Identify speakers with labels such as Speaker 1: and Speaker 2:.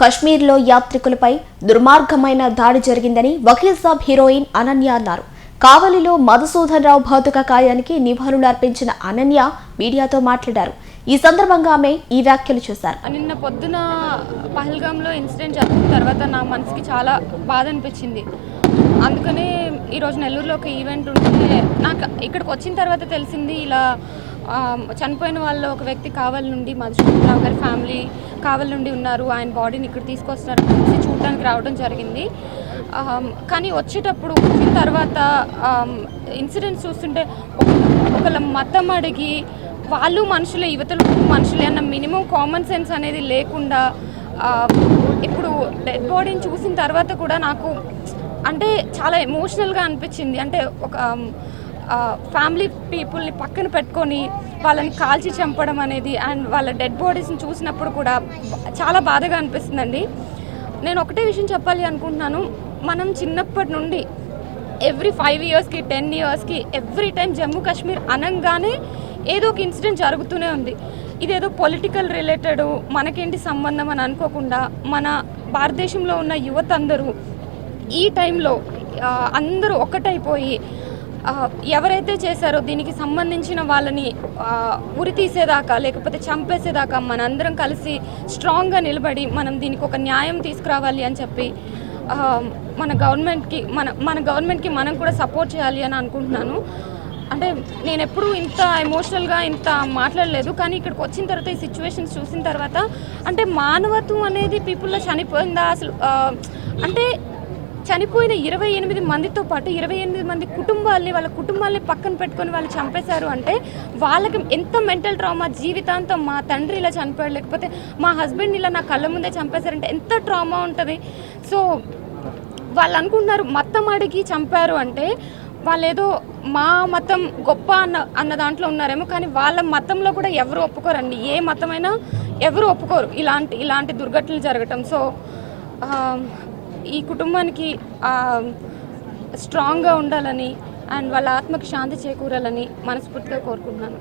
Speaker 1: కశ్మీర్లో యాత్రికులపై దుర్మార్గమైన దాడి జరిగిందని వకీల్ సాబ్ హీరోయిన్ అనన్య అన్నారు. కావలిలో మధుసూదన్ రావు భౌతిక కార్యానికి నివాళులు అర్పించిన అనన్య మీడియాతో మాట్లాడారు. ఈ సందర్భంగా ఆమె ఈ వ్యాఖ్యలు చేశారు.
Speaker 2: నిన్న పొద్దున పహల్గామ్లో ఇన్సిడెంట్ జరిగిన తర్వాత నా మనసుకి చాలా బాధ అనిపించింది. అందుకనే ఈరోజు నెల్లూరులో ఒక ఈవెంట్ ఉంటే నాకు ఇక్కడికి వచ్చిన తర్వాత తెలిసింది ఇలా చనిపోయిన వాళ్ళు ఒక వ్యక్తి కావలి నుండి మధుసూదన్ గారి ఫ్యామిలీ కావలి నుండి ఉన్నారు. ఆయన బాడీని ఇక్కడ తీసుకొస్తున్నారు అనేసి చూడడానికి రావడం జరిగింది. కానీ వచ్చేటప్పుడు వచ్చిన తర్వాత ఇన్సిడెంట్స్ చూస్తుంటే ఒకళ్ళ మతం అడిగి వాళ్ళు మనుషులే యువతలు మనుషులే అన్న మినిమం కామన్ సెన్స్ అనేది లేకుండా ఇప్పుడు డెడ్ బాడీని చూసిన తర్వాత కూడా నాకు అంటే చాలా ఎమోషనల్గా అనిపించింది. అంటే ఒక ఫ్యామిలీ పీపుల్ని పక్కన పెట్టుకొని వాళ్ళని కాల్చి చంపడం అనేది అండ్ వాళ్ళ డెడ్ బాడీస్ని చూసినప్పుడు కూడా చాలా బాధగా అనిపిస్తుందండి. నేను ఒకటే విషయం చెప్పాలి అనుకుంటున్నాను. మనం చిన్నప్పటి నుండి ఎవ్రీ ఫైవ్ ఇయర్స్కి టెన్ ఇయర్స్కి ఎవ్రీ టైం జమ్మూ కాశ్మీర్ అనగానే ఏదో ఒక ఇన్సిడెంట్ జరుగుతూనే ఉంది. ఇదేదో పొలిటికల్ రిలేటెడ్ మనకేంటి సంబంధం అని అనుకోకుండా మన భారతదేశంలో ఉన్న యువత అందరూ ఈ టైంలో అందరూ ఒక్కటైపోయి ఎవరైతే చేశారో దీనికి సంబంధించిన వాళ్ళని ఉరి తీసేదాకా లేకపోతే చంపేసేదాకా మనందరం కలిసి స్ట్రాంగ్గా నిలబడి మనం దీనికి ఒక న్యాయం తీసుకురావాలి అని చెప్పి మన గవర్నమెంట్కి మన మన గవర్నమెంట్కి మనం కూడా సపోర్ట్ చేయాలి అని అనుకుంటున్నాను. అంటే నేను ఎప్పుడూ ఇంత ఎమోషనల్గా ఇంత మాట్లాడలేదు కానీ ఇక్కడికి వచ్చిన తర్వాత ఈ సిచ్యువేషన్స్ చూసిన తర్వాత అంటే మానవత్వం అనేది పీపుల్లో చనిపోయిందా అసలు అంటే చనిపోయిన ఇరవై ఎనిమిది మందితో పాటు ఇరవై ఎనిమిది మంది కుటుంబాల్ని వాళ్ళ కుటుంబాల్ని పక్కన పెట్టుకొని వాళ్ళు చంపేశారు అంటే వాళ్ళకి ఎంత మెంటల్ ట్రామా? జీవితాంతం మా తండ్రి ఇలా చనిపోయాడు లేకపోతే మా హస్బెండ్ ఇలా నా కళ్ళ ముందే చంపేశారంటే ఎంత ట్రామా ఉంటుంది? సో వాళ్ళు అనుకుంటున్నారు మతం అడిగి చంపారు అంటే వాళ్ళు ఏదో మా మతం గొప్ప అన్న అన్న దాంట్లో ఉన్నారేమో కానీ వాళ్ళ మతంలో కూడా ఎవరు ఒప్పుకోరండి. ఏ మతమైనా ఎవరు ఒప్పుకోరు ఇలాంటి ఇలాంటి దుర్ఘటనలు జరగటం. సో ఈ కుటుంబానికి స్ట్రాంగ్గా ఉండాలని అండ్ వాళ్ళ ఆత్మకి శాంతి చేకూరాలని మనస్ఫూర్తిగా కోరుకుంటున్నాను.